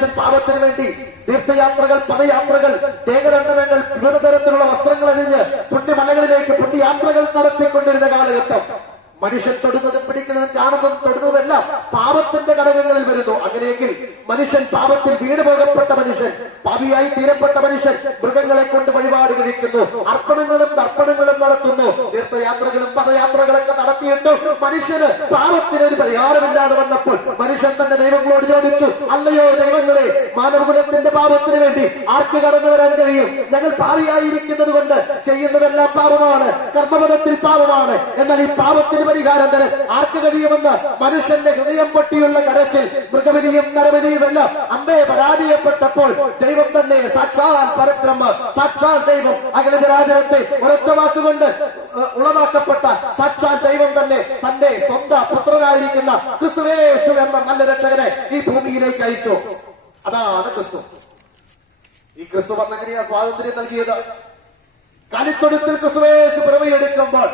മനുഷ്യൻ പാപത്തിന് വേണ്ടി തീർത്ഥയാത്രകൾ, പദയാത്രകൾ, ഏകദണ്ഡനങ്ങൾ, വിവിധ തരത്തിലുള്ള വസ്ത്രങ്ങൾ അണിഞ്ഞ് പുണ്യമലകളിലേക്ക് പുണ്യയാത്രകൾ നടത്തിക്കൊണ്ടിരുന്ന കാലഘട്ടം. മനുഷ്യൻ തൊടുന്നതും പിടിക്കുന്നതും കാണുന്നതും തൊടുന്നതുമെല്ലാം പാപത്തിന്റെ ഘടകങ്ങളിൽ വരുന്നു. അങ്ങനെയെങ്കിൽ മനുഷ്യൻ പാപത്തിൽ വീണ് പോകപ്പെട്ട മനുഷ്യൻ, പാപിയായി തീരപ്പെട്ട മനുഷ്യൻ മൃഗങ്ങളെ കൊണ്ട് വഴിപാട് കഴിക്കുന്നു, അർപ്പണങ്ങളും തർപ്പണങ്ങളും നടത്തുന്നു, തീർത്ഥയാത്രകളും പദയാത്രകളൊക്കെ നടത്തിയിട്ട് മനുഷ്യന് പാപത്തിനൊരു പരിഹാരമില്ലാതെ വന്നപ്പോൾ മനുഷ്യൻ തന്നെ ദൈവങ്ങളോട് ചോദിച്ചു, അല്ലയോ ദൈവങ്ങളെ, മാനവകുലത്തിന്റെ പാപത്തിന് വേണ്ടി ആർക്ക് കടന്നു വരാൻ കഴിയും? ഞങ്ങൾ പാപിയായിരിക്കുന്നത് കൊണ്ട് ചെയ്യുന്നതെല്ലാം പാപമാണ്, കർമ്മപദത്തിൽ പാപമാണ്. എന്നാൽ ഈ പാപത്തിന് പരിഹാരം തരാൻ ആർക്ക് കഴിയുമെന്ന് മനുഷ്യന്റെ ഹൃദയം പൊട്ടിയുള്ള കരച്ചിൽ, മൃഗബലിയും നരബലിയുമെല്ലാം അമ്മേ പരാജയപ്പെട്ടപ്പോൾ ദൈവം തന്നെ, സാക്ഷാൽ പരബ്രഹ്മ, സാക്ഷാൽ ദൈവം, അഖിലജരാചരത്തെ ഒരൊറ്റ വാക്കുകൊണ്ട് ഉളവാക്കപ്പെട്ട സാക്ഷാൽ ദൈവം തന്നെ തന്റെ സ്വന്തം പുത്രനായിരിക്കുന്ന ക്രിസ്തുവേശു എന്ന നല്ല രക്ഷകനെ ഈ ഭൂമിയിലേക്ക് അയച്ചു. അതാണ് ക്രിസ്തു. ഈ ക്രിസ്തു വന്നെങ്ങനെയാ സ്വാതന്ത്ര്യം നൽകിയത്? കലിത്തൊഴുത്തിൽ ക്രിസ്തുവേശു പിറവിയെടുക്കുമ്പോൾ,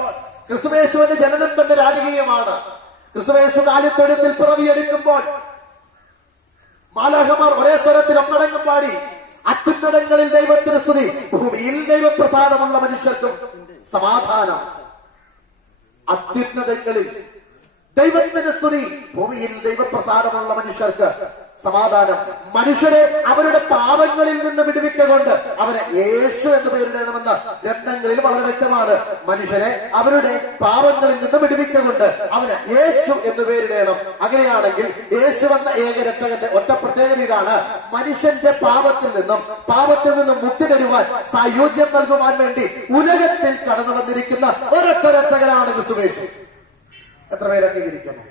ക്രിസ്തുവേശുവിന്റെ ജനനം തന്നെ രാജകീയമാണ്. ക്രിസ്തുവേശു കാലിത്തൊഴുത്തിൽ പിറവിയെടുക്കുമ്പോൾ മാലാഖമാർ ഒരേ സ്വരത്തിൽ ഒന്നടങ്കം പാടി, അത്യുന്നതങ്ങളിൽ ദൈവത്തിന് സ്തുതി, ഭൂമിയിൽ ദൈവപ്രസാദമുള്ള മനുഷ്യർക്കും സമാധാനം. അത്യുന്നതങ്ങളിൽ ദൈവത്തിന് സ്തുതി, ഭൂമിയിൽ ദൈവപ്രസാദമുള്ള മനുഷ്യർക്ക് സമാധാനം. മനുഷ്യരെ അവരുടെ പാപങ്ങളിൽ നിന്ന് വിടുവിക്കൊണ്ട് അവരെ യേശു എന്ന് പേരിടണമെന്ന് ഗ്രന്ഥങ്ങളിൽ വളരെ വ്യക്തമാണ്. മനുഷ്യരെ അവരുടെ പാപങ്ങളിൽ നിന്ന് വിടുവിക്കൊണ്ട് അവന് യേശു എന്ന് പേരിടണം. അങ്ങനെയാണെങ്കിൽ യേശു എന്ന ഏകരക്ഷകന്റെ ഒറ്റ പ്രത്യേകത ഇതാണ്: മനുഷ്യന്റെ പാപത്തിൽ നിന്നും മുക്തി തരുവാൻ, സായുജ്യം നൽകുവാൻ വേണ്ടി ഉലകത്തിൽ കടന്നു വന്നിരിക്കുന്ന ഒരൊറ്റ രക്ഷകനാണ് ക്രിസ്തുയേശു. എത്ര പേര് അംഗീകരിക്കുന്നു?